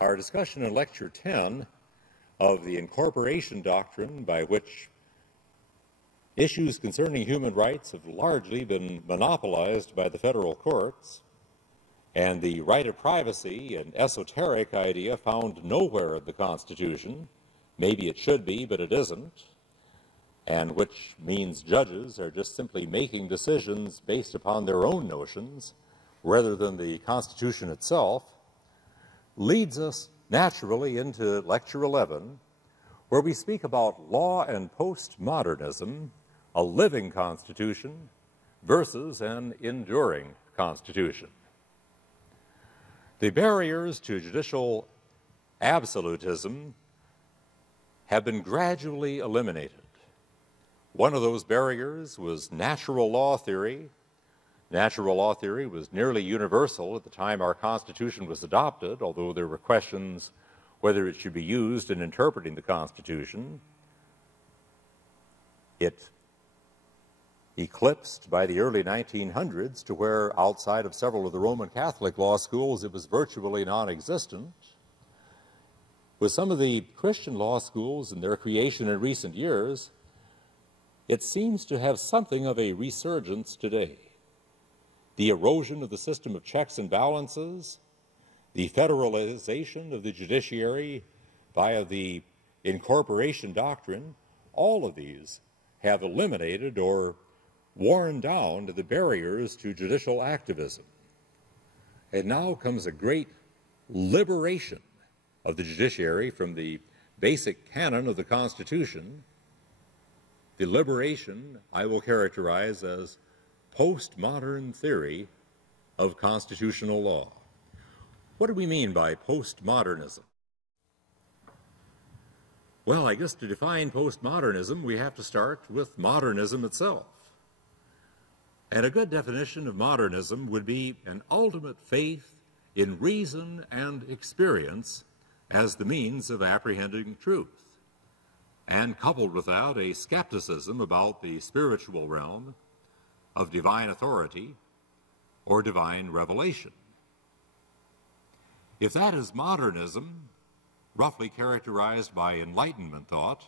Our discussion in Lecture 10 of the incorporation doctrine, by which issues concerning human rights have largely been monopolized by the federal courts, and the right of privacy, an esoteric idea found nowhere in the Constitution, maybe it should be, but it isn't, and which means judges are just simply making decisions based upon their own notions rather than the Constitution itself, leads us naturally into Lecture 11, where we speak about law and postmodernism, a living Constitution versus an enduring Constitution. The barriers to judicial absolutism have been gradually eliminated. One of those barriers was natural law theory. Natural law theory was nearly universal at the time our Constitution was adopted, although there were questions whether it should be used in interpreting the Constitution. It eclipsed by the early 1900s to where, outside of several of the Roman Catholic law schools, it was virtually non-existent. With some of the Christian law schools and their creation in recent years, it seems to have something of a resurgence today. The erosion of the system of checks and balances, the federalization of the judiciary via the incorporation doctrine, all of these have eliminated or worn down the barriers to judicial activism. And now comes a great liberation of the judiciary from the basic canon of the Constitution. The liberation I will characterize as postmodern theory of constitutional law. What do we mean by postmodernism? Well, I guess to define postmodernism, we have to start with modernism itself. And a good definition of modernism would be an ultimate faith in reason and experience as the means of apprehending truth, and coupled with that, a skepticism about the spiritual realm of divine authority or divine revelation. If that is modernism, roughly characterized by Enlightenment thought,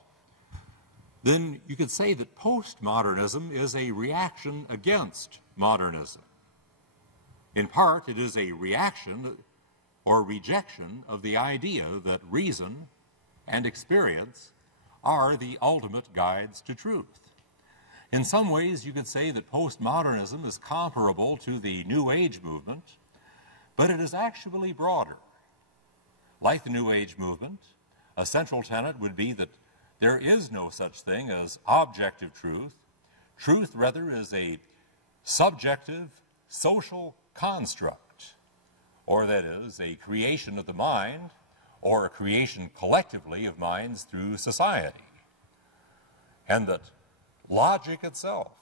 then you could say that postmodernism is a reaction against modernism. In part, it is a reaction or rejection of the idea that reason and experience are the ultimate guides to truth. In some ways, you could say that postmodernism is comparable to the New Age movement, but it is actually broader. Like the New Age movement, a central tenet would be that there is no such thing as objective truth. Truth, rather, is a subjective social construct, or that is, a creation of the mind, or a creation collectively of minds through society. And that logic itself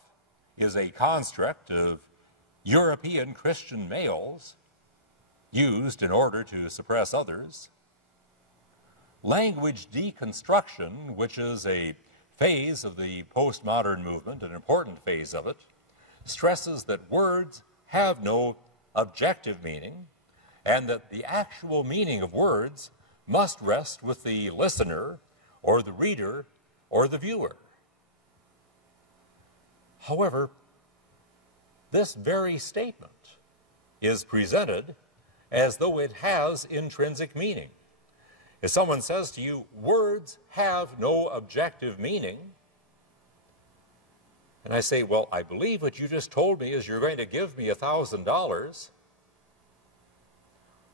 is a construct of European Christian males used in order to suppress others. Language deconstruction, which is a phase of the postmodern movement, an important phase of it, stresses that words have no objective meaning and that the actual meaning of words must rest with the listener or the reader or the viewer. However, this very statement is presented as though it has intrinsic meaning. If someone says to you, words have no objective meaning, and I say, well, I believe what you just told me is you're going to give me $1,000,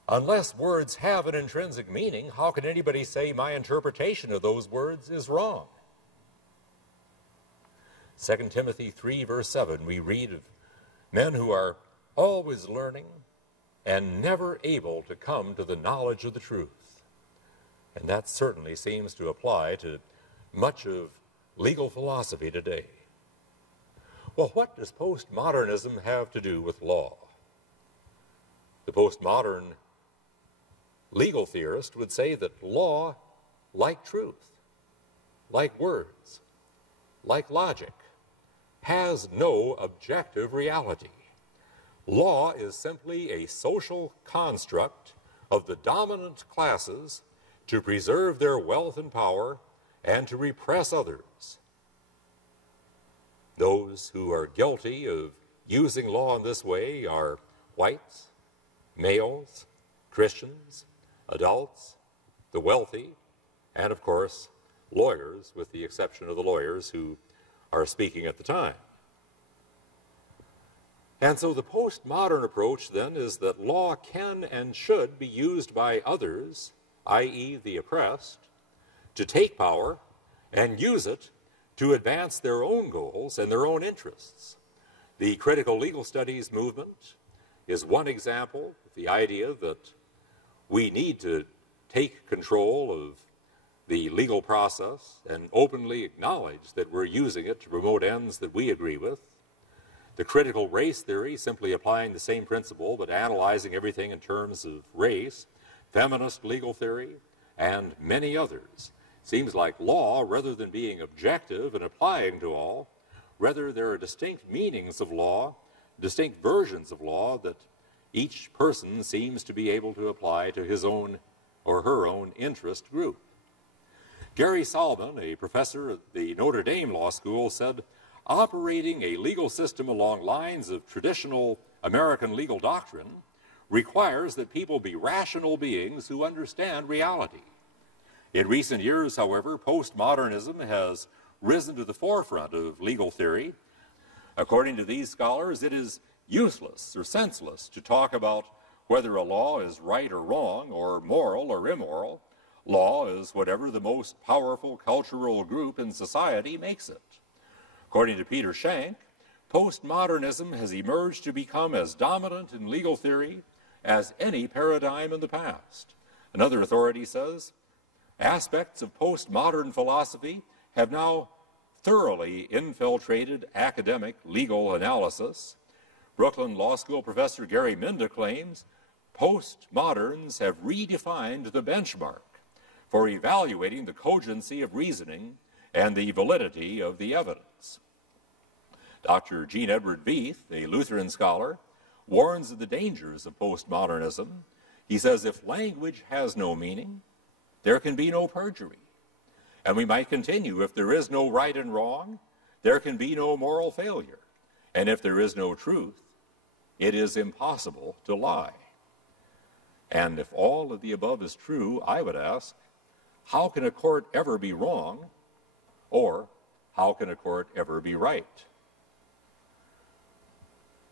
unless words have an intrinsic meaning, how can anybody say my interpretation of those words is wrong? 2 Timothy 3, verse 7, we read of men who are always learning and never able to come to the knowledge of the truth. And that certainly seems to apply to much of legal philosophy today. Well, what does postmodernism have to do with law? The postmodern legal theorist would say that law, like truth, like words, like logic, has no objective reality. Law is simply a social construct of the dominant classes to preserve their wealth and power and to repress others. Those who are guilty of using law in this way are whites, males, Christians, adults, the wealthy, and of course, lawyers, with the exception of the lawyers who are speaking at the time. And so the postmodern approach then is that law can and should be used by others, i.e. the oppressed, to take power and use it to advance their own goals and their own interests. The critical legal studies movement is one example of the idea that we need to take control of the legal process and openly acknowledge that we're using it to promote ends that we agree with. The critical race theory, simply applying the same principle but analyzing everything in terms of race, feminist legal theory, and many others. Seems like law, rather than being objective and applying to all, rather there are distinct meanings of law, distinct versions of law that each person seems to be able to apply to his own or her own interest group. Gary Solomon, a professor at the Notre Dame Law School, said, operating a legal system along lines of traditional American legal doctrine requires that people be rational beings who understand reality. In recent years, however, postmodernism has risen to the forefront of legal theory. According to these scholars, it is useless or senseless to talk about whether a law is right or wrong, or moral or immoral. Law is whatever the most powerful cultural group in society makes it. According to Peter Shank, postmodernism has emerged to become as dominant in legal theory as any paradigm in the past. Another authority says, aspects of postmodern philosophy have now thoroughly infiltrated academic legal analysis. Brooklyn Law School professor Gary Minda claims postmoderns have redefined the benchmark for evaluating the cogency of reasoning and the validity of the evidence. Dr. Jean Edward Veith, a Lutheran scholar, warns of the dangers of postmodernism. He says, if language has no meaning, there can be no perjury. And we might continue, if there is no right and wrong, there can be no moral failure. And if there is no truth, it is impossible to lie. And if all of the above is true, I would ask, how can a court ever be wrong, or how can a court ever be right?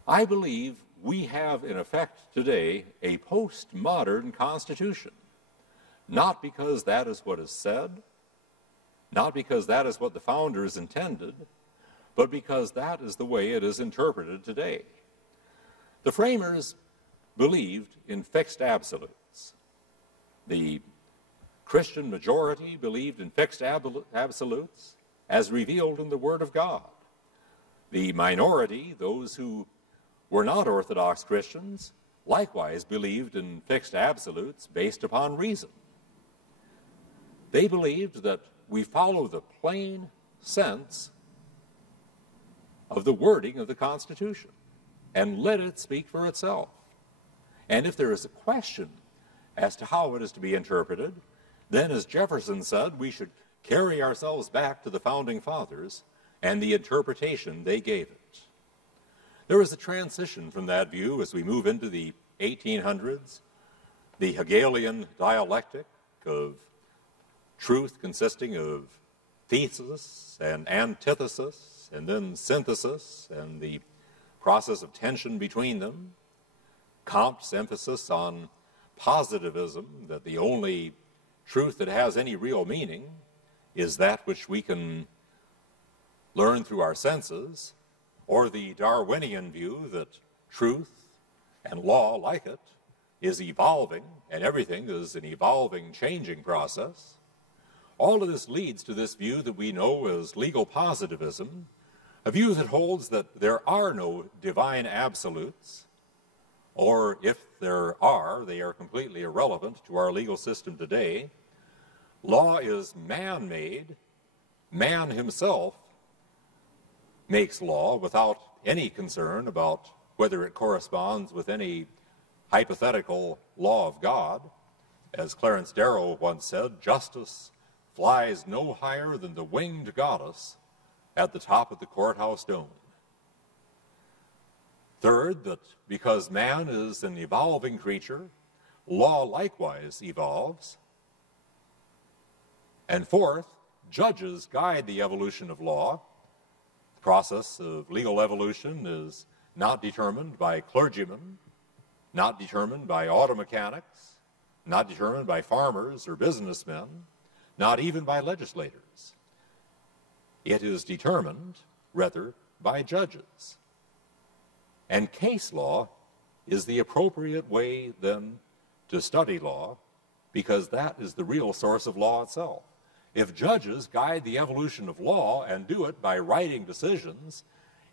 I believe we have, in effect today, a postmodern constitution, not because that is what is said, not because that is what the founders intended, but because that is the way it is interpreted today. The framers believed in fixed absolutes. The Christian majority believed in fixed absolutes as revealed in the Word of God. The minority, those who were not Orthodox Christians, likewise believed in fixed absolutes based upon reason. They believed that we follow the plain sense of the wording of the Constitution and let it speak for itself. And if there is a question as to how it is to be interpreted, then, as Jefferson said, we should carry ourselves back to the Founding Fathers and the interpretation they gave it. There is a transition from that view as we move into the 1800s, the Hegelian dialectic of truth consisting of thesis and antithesis, and then synthesis and the process of tension between them. Comte's emphasis on positivism, that the only truth that has any real meaning is that which we can learn through our senses, or the Darwinian view that truth and law, like it, is evolving, and everything is an evolving, changing process. All of this leads to this view that we know as legal positivism, a view that holds that there are no divine absolutes, or if there are, they are completely irrelevant to our legal system today. Law is man-made. Man himself makes law without any concern about whether it corresponds with any hypothetical law of God. As Clarence Darrow once said, justice flies no higher than the winged goddess at the top of the courthouse dome. Third, that because man is an evolving creature, law likewise evolves. And fourth, judges guide the evolution of law. The process of legal evolution is not determined by clergymen, not determined by auto mechanics, not determined by farmers or businessmen, not even by legislators. It is determined, rather, by judges. And case law is the appropriate way, then, to study law, because that is the real source of law itself. If judges guide the evolution of law and do it by writing decisions,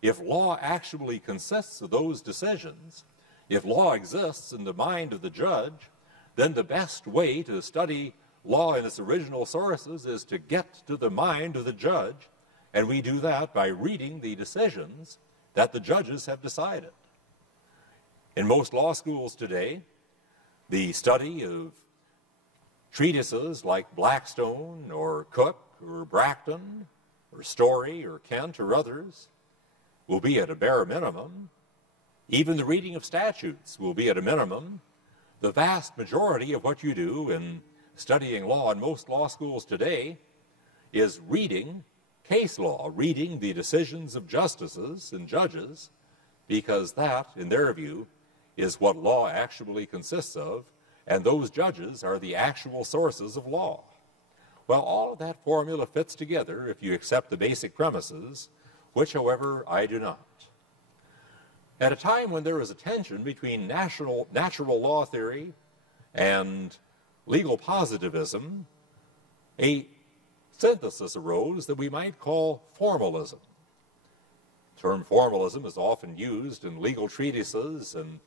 if law actually consists of those decisions, if law exists in the mind of the judge, then the best way to study law in its original sources is to get to the mind of the judge, and we do that by reading the decisions that the judges have decided. In most law schools today, the study of treatises like Blackstone or Cook or Bracton or Story or Kent or others will be at a bare minimum. Even the reading of statutes will be at a minimum. The vast majority of what you do in studying law in most law schools today is reading case law, reading the decisions of justices and judges, because that, in their view, is what law actually consists of, and those judges are the actual sources of law. Well, all of that formula fits together if you accept the basic premises, which, however, I do not. At a time when there is a tension between natural law theory and legal positivism, a synthesis arose that we might call formalism. The term formalism is often used in legal treatises, and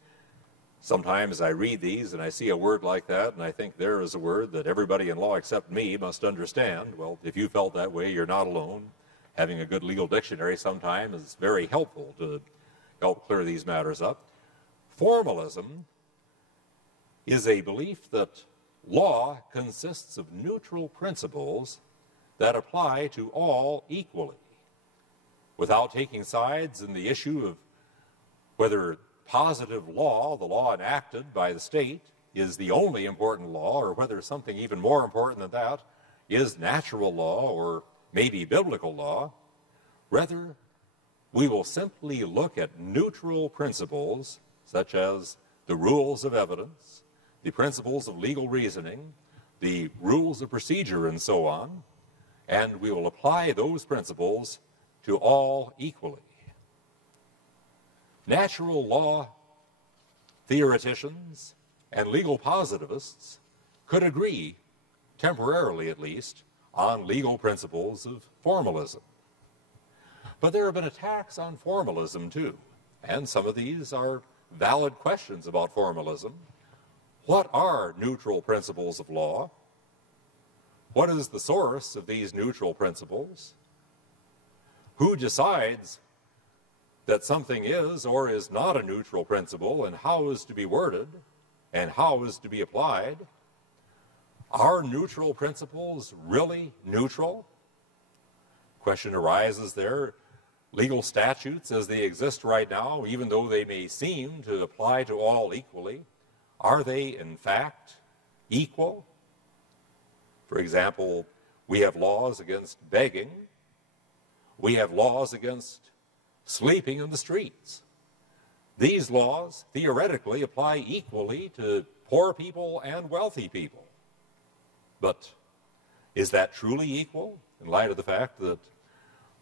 sometimes I read these and I see a word like that and I think there is a word that everybody in law except me must understand. Well, if you felt that way, you're not alone. Having a good legal dictionary sometimes is very helpful to help clear these matters up. Formalism is a belief that law consists of neutral principles that apply to all equally, without taking sides in the issue of whether positive law, the law enacted by the state, is the only important law, or whether something even more important than that is natural law or maybe biblical law. Rather, we will simply look at neutral principles such as the rules of evidence, the principles of legal reasoning, the rules of procedure, and so on, and we will apply those principles to all equally. Natural law theoreticians and legal positivists could agree, temporarily at least, on legal principles of formalism. But there have been attacks on formalism too, and some of these are valid questions about formalism. What are neutral principles of law? What is the source of these neutral principles? Who decides that something is or is not a neutral principle, and how is to be worded, and how is to be applied? Are neutral principles really neutral? Question arises there. Legal statutes as they exist right now, even though they may seem to apply to all equally, are they in fact equal? For example, we have laws against begging. We have laws against sleeping in the streets. These laws theoretically apply equally to poor people and wealthy people. But is that truly equal in light of the fact that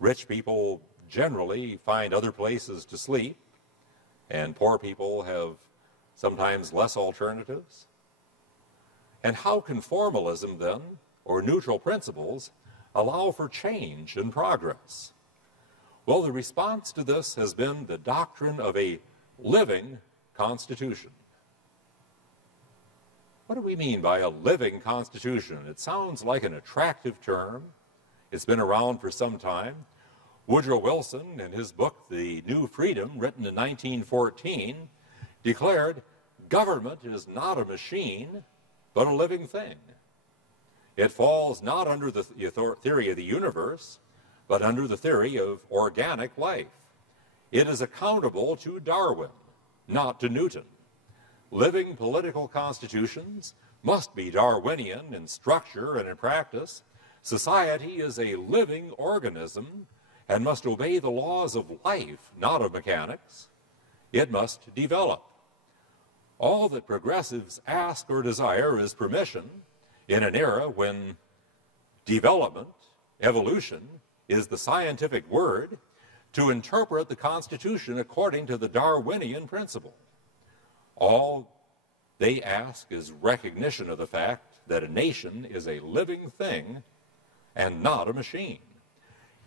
rich people generally find other places to sleep and poor people have sometimes less alternatives? And how can formalism then, or neutral principles, allow for change and progress? Well, the response to this has been the doctrine of a living constitution. What do we mean by a living constitution? It sounds like an attractive term. It's been around for some time. Woodrow Wilson, in his book, The New Freedom, written in 1914, declared, government is not a machine, but a living thing. It falls not under the theory of the universe, but under the theory of organic life. It is accountable to Darwin, not to Newton. Living political constitutions must be Darwinian in structure and in practice. Society is a living organism and must obey the laws of life, not of mechanics. It must develop. All that progressives ask or desire is permission in an era when development, evolution, is the scientific word, to interpret the Constitution according to the Darwinian principle. All they ask is recognition of the fact that a nation is a living thing and not a machine.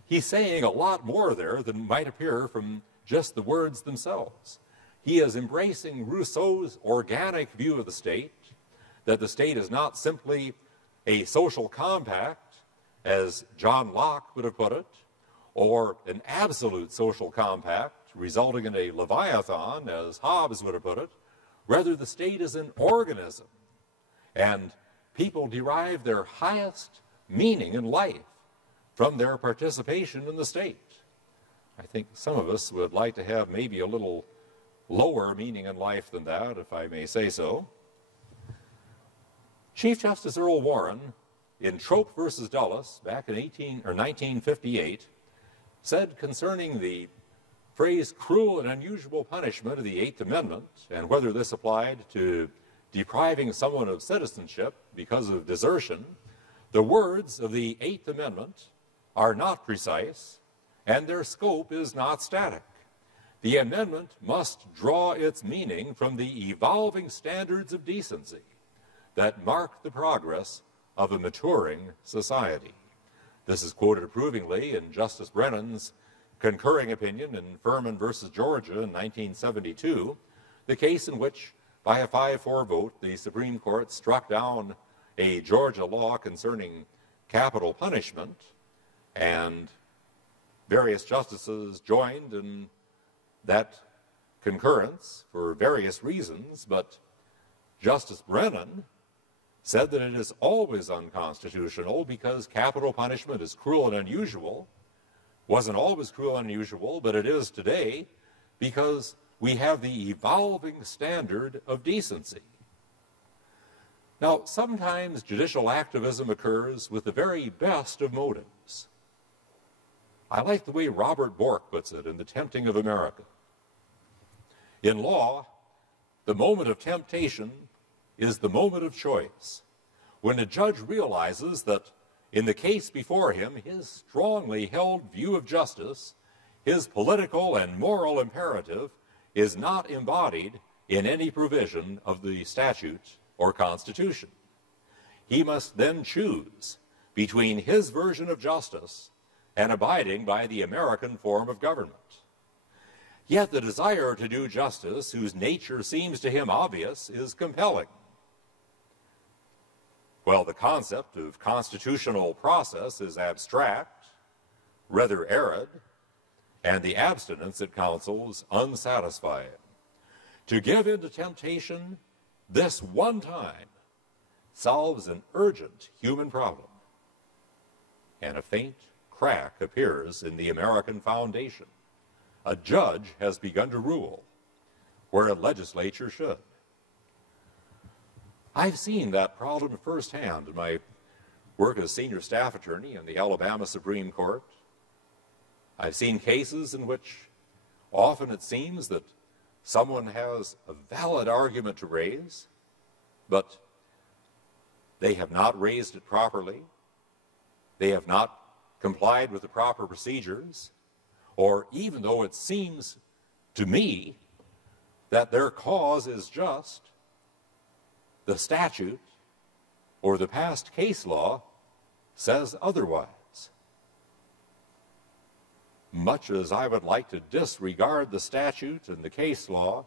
He's saying a lot more there than might appear from just the words themselves. He is embracing Rousseau's organic view of the state, that the state is not simply a social compact, as John Locke would have put it, or an absolute social compact resulting in a leviathan, as Hobbes would have put it. Rather, the state is an organism, and people derive their highest meaning in life from their participation in the state. I think some of us would like to have maybe a little lower meaning in life than that, if I may say so. Chief Justice Earl Warren, in Trope versus Dulles, back in 1958, said concerning the phrase cruel and unusual punishment of the Eighth Amendment, and whether this applied to depriving someone of citizenship because of desertion, the words of the Eighth Amendment are not precise, and their scope is not static. The amendment must draw its meaning from the evolving standards of decency that mark the progress of a maturing society. This is quoted approvingly in Justice Brennan's concurring opinion in Furman versus Georgia in 1972, the case in which, by a 5-4 vote, the Supreme Court struck down a Georgia law concerning capital punishment, and various justices joined in that concurrence for various reasons, but Justice Brennan said that it is always unconstitutional because capital punishment is cruel and unusual. Wasn't always cruel and unusual, but it is today because we have the evolving standard of decency. Now, sometimes judicial activism occurs with the very best of motives. I like the way Robert Bork puts it in The Tempting of America. In law, the moment of temptation is the moment of choice, when a judge realizes that in the case before him, his strongly held view of justice, his political and moral imperative, is not embodied in any provision of the statute or Constitution. He must then choose between his version of justice and abiding by the American form of government. Yet the desire to do justice, whose nature seems to him obvious, is compelling. While the concept of constitutional process is abstract, rather arid, and the abstinence it counsels unsatisfying. To give in to temptation this one time solves an urgent human problem, and a faint crack appears in the American foundation. A judge has begun to rule where a legislature should. I've seen that problem firsthand in my work as senior staff attorney in the Alabama Supreme Court. I've seen cases in which often it seems that someone has a valid argument to raise, but they have not raised it properly, they have not complied with the proper procedures, or even though it seems to me that their cause is just, the statute or the past case law says otherwise. Much as I would like to disregard the statute and the case law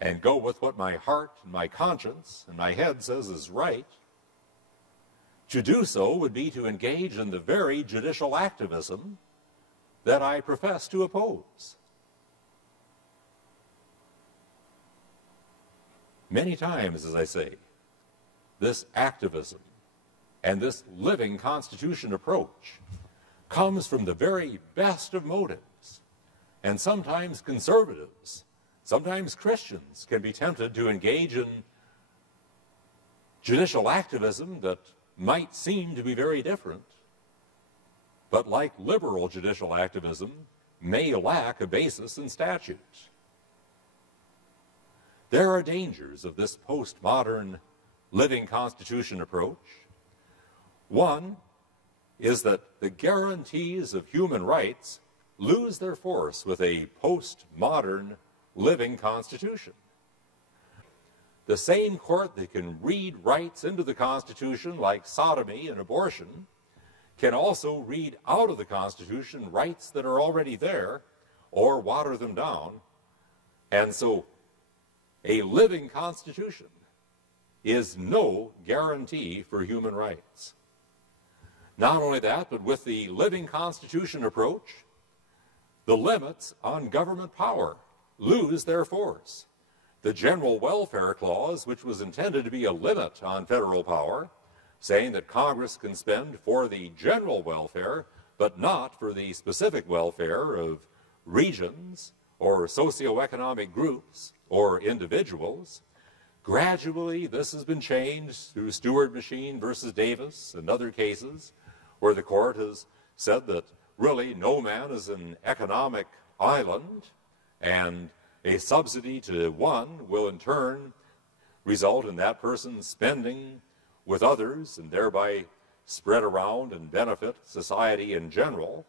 and go with what my heart and my conscience and my head says is right, to do so would be to engage in the very judicial activism that I profess to oppose. Many times, as I say, this activism and this living Constitution approach comes from the very best of motives. And sometimes conservatives, sometimes Christians can be tempted to engage in judicial activism that might seem to be very different, but like liberal judicial activism, may lack a basis in statute. There are dangers of this postmodern living Constitution approach. One is that the guarantees of human rights lose their force with a postmodern living Constitution. The same court that can read rights into the Constitution, like sodomy and abortion, can also read out of the Constitution rights that are already there or water them down. And so a living Constitution is no guarantee for human rights. Not only that, but with the living Constitution approach, the limits on government power lose their force. The General Welfare Clause, which was intended to be a limit on federal power, saying that Congress can spend for the general welfare, but not for the specific welfare of regions or socioeconomic groups or individuals. Gradually, this has been changed through Stewart Machine versus Davis and other cases where the court has said that really no man is an economic island, and a subsidy to one will in turn result in that person spending with others and thereby spread around and benefit society in general.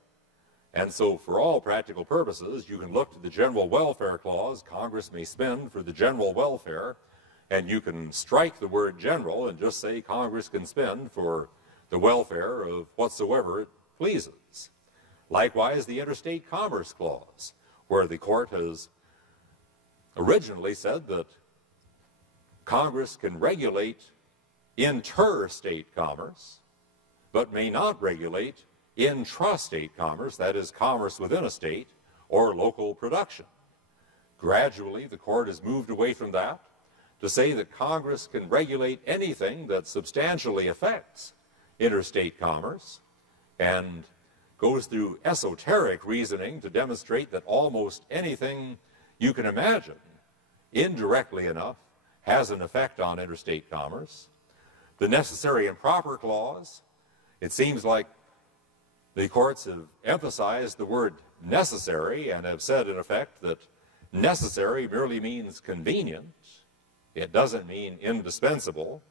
And so for all practical purposes, you can look to the General Welfare Clause. Congress may spend for the general welfare, and you can strike the word general and just say Congress can spend for the welfare of whatsoever it pleases. Likewise, the Interstate Commerce Clause, where the court has originally said that Congress can regulate interstate commerce, but may not regulate intrastate commerce, that is, commerce within a state, or local production. Gradually, the court has moved away from that to say that Congress can regulate anything that substantially affects interstate commerce, and goes through esoteric reasoning to demonstrate that almost anything you can imagine, indirectly enough, has an effect on interstate commerce. The Necessary and Proper Clause, it seems like the courts have emphasized the word necessary and have said, in effect, that necessary merely means convenient. It doesn't mean indispensable.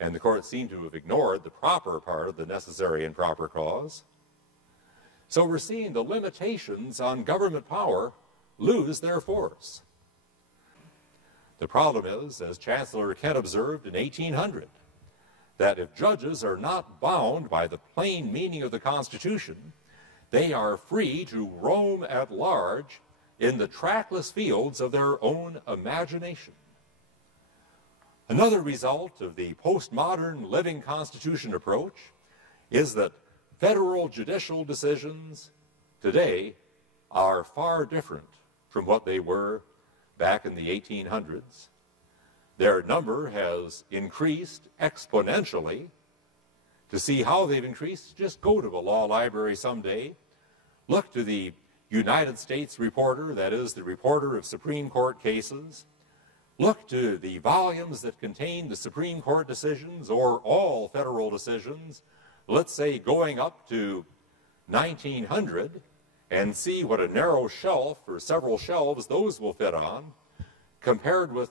And the courts seem to have ignored the proper part of the Necessary and Proper Clause. So we're seeing the limitations on government power lose their force. The problem is, as Chancellor Kent observed in 1800, that if judges are not bound by the plain meaning of the Constitution, they are free to roam at large in the trackless fields of their own imagination. Another result of the postmodern living Constitution approach is that federal judicial decisions today are far different from what they were back in the 1800s. Their number has increased exponentially. To see how they've increased, just go to a law library someday, look to the United States Reporter, that is, the reporter of Supreme Court cases, look to the volumes that contain the Supreme Court decisions or all federal decisions, let's say going up to 1900, and see what a narrow shelf or several shelves those will fit on, compared with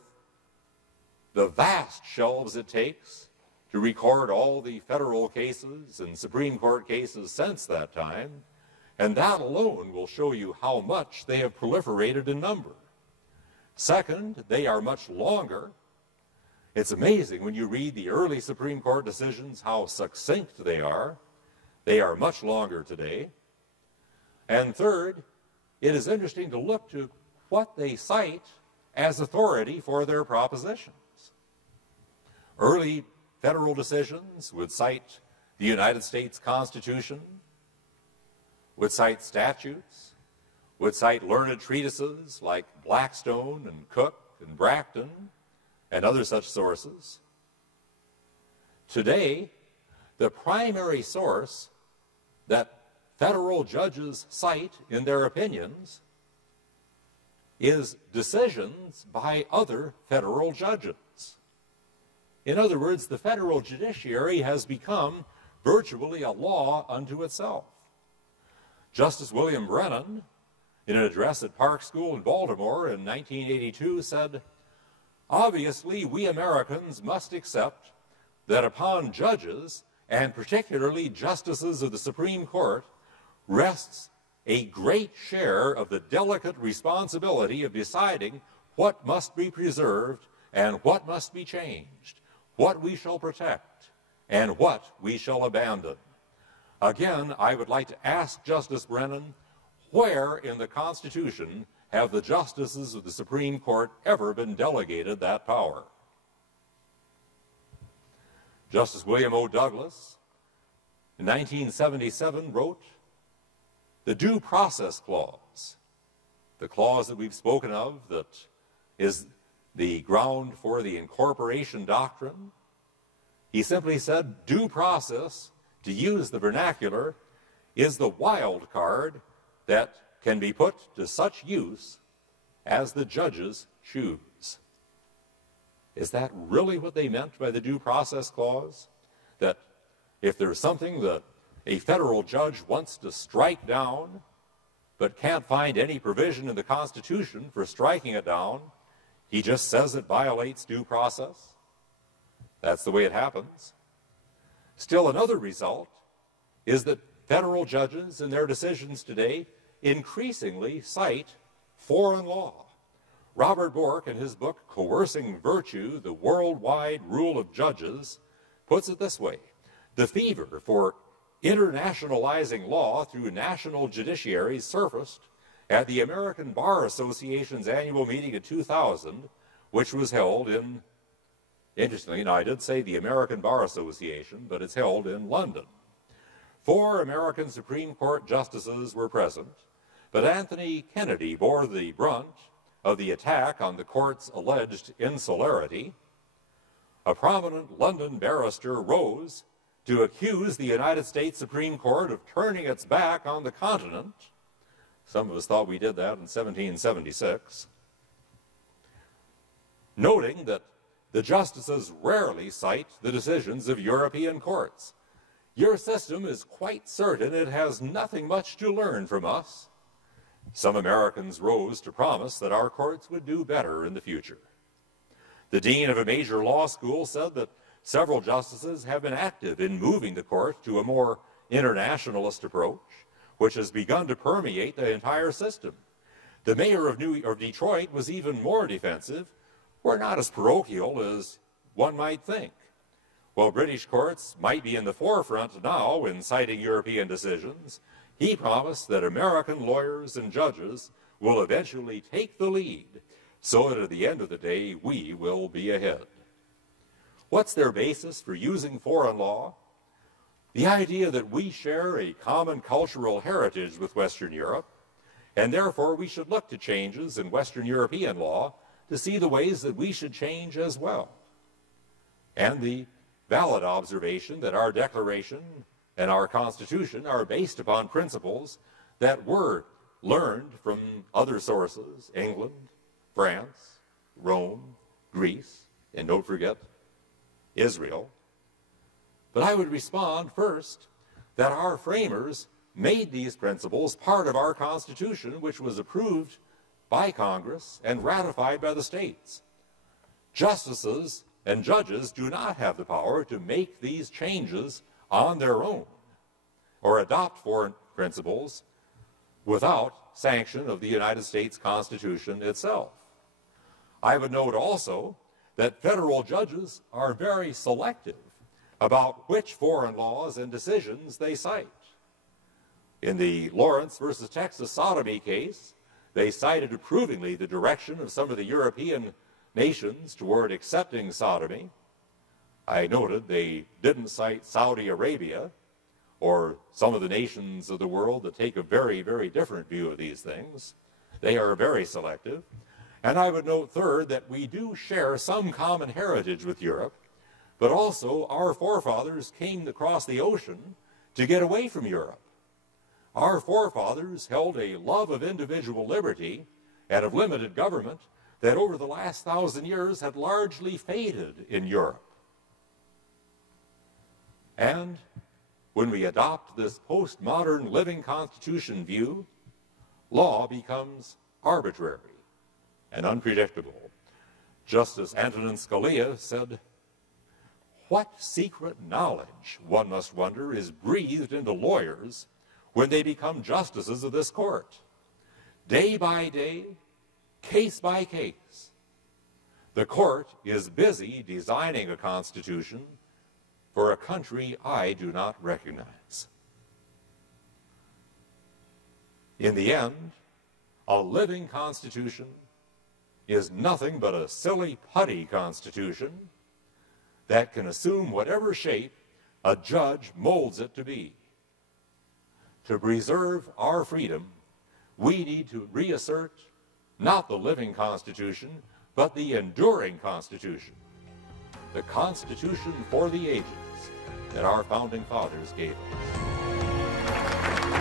the vast shelves it takes to record all the federal cases and Supreme Court cases since that time, and that alone will show you how much they have proliferated in number. Second, they are much longer. It's amazing when you read the early Supreme Court decisions how succinct they are. They are much longer today. And third, it is interesting to look to what they cite as authority for their propositions. Early federal decisions would cite the United States Constitution, would cite statutes, would cite learned treatises like Blackstone and Cook and Bracton, and other such sources. Today, the primary source that federal judges cite in their opinions is decisions by other federal judges. In other words, the federal judiciary has become virtually a law unto itself. Justice William Brennan, in an address at Park School in Baltimore in 1982, said, "Obviously, we Americans must accept that upon judges, and particularly justices of the Supreme Court, rests a great share of the delicate responsibility of deciding what must be preserved and what must be changed, what we shall protect and what we shall abandon." Again, I would like to ask Justice Brennan, where in the Constitution have the justices of the Supreme Court ever been delegated that power? Justice William O. Douglas, in 1977, wrote, "The Due Process Clause," the clause that we've spoken of that is the ground for the incorporation doctrine, he simply said, "Due process, to use the vernacular, is the wild card that can be put to such use as the judges choose." Is that really what they meant by the Due Process Clause? That if there's something that a federal judge wants to strike down, but can't find any provision in the Constitution for striking it down, he just says it violates due process? That's the way it happens. Still, another result is that federal judges in their decisions today increasingly cite foreign law. Robert Bork, in his book, Coercing Virtue, the Worldwide Rule of Judges, puts it this way: the fever for internationalizing law through national judiciaries surfaced at the American Bar Association's annual meeting in 2000, which was held in, interestingly, now I did say the American Bar Association, but it's held in London. 4 American Supreme Court justices were present, but Anthony Kennedy bore the brunt of the attack on the court's alleged insularity. A prominent London barrister rose to accuse the United States Supreme Court of turning its back on the continent. Some of us thought we did that in 1776. Noting that the justices rarely cite the decisions of European courts. "Your system is quite certain it has nothing much to learn from us." Some Americans rose to promise that our courts would do better in the future. The dean of a major law school said that several justices have been active in moving the court to a more internationalist approach, which has begun to permeate the entire system. The mayor of Detroit was even more defensive. "We're not as parochial as one might think." While British courts might be in the forefront now in citing European decisions, he promised that American lawyers and judges will eventually take the lead, so that at the end of the day, we will be ahead. What's their basis for using foreign law? The idea that we share a common cultural heritage with Western Europe, and therefore we should look to changes in Western European law to see the ways that we should change as well. And the valid observation that our Declaration and our Constitution are based upon principles that were learned from other sources: England, France, Rome, Greece, and don't forget, Israel. But I would respond first that our framers made these principles part of our Constitution, which was approved by Congress and ratified by the states. Justices and judges do not have the power to make these changes on their own or adopt foreign principles without sanction of the United States Constitution itself. I would note also that federal judges are very selective about which foreign laws and decisions they cite. In the Lawrence versus Texas sodomy case, they cited approvingly the direction of some of the European nations toward accepting sodomy. I noted they didn't cite Saudi Arabia or some of the nations of the world that take a very, very different view of these things. They are very selective. And I would note, third, that we do share some common heritage with Europe, but also our forefathers came across the ocean to get away from Europe. Our forefathers held a love of individual liberty and of limited government that over the last 1,000 years had largely faded in Europe. And when we adopt this postmodern living constitution view, law becomes arbitrary and unpredictable. Justice Antonin Scalia said, "What secret knowledge, one must wonder, is breathed into lawyers when they become justices of this court? Day by day, case by case, the court is busy designing a constitution for a country I do not recognize." In the end, a living constitution is nothing but a silly putty constitution that can assume whatever shape a judge molds it to be. To preserve our freedom, we need to reassert not the living Constitution, but the enduring Constitution, the Constitution for the ages that our founding fathers gave us.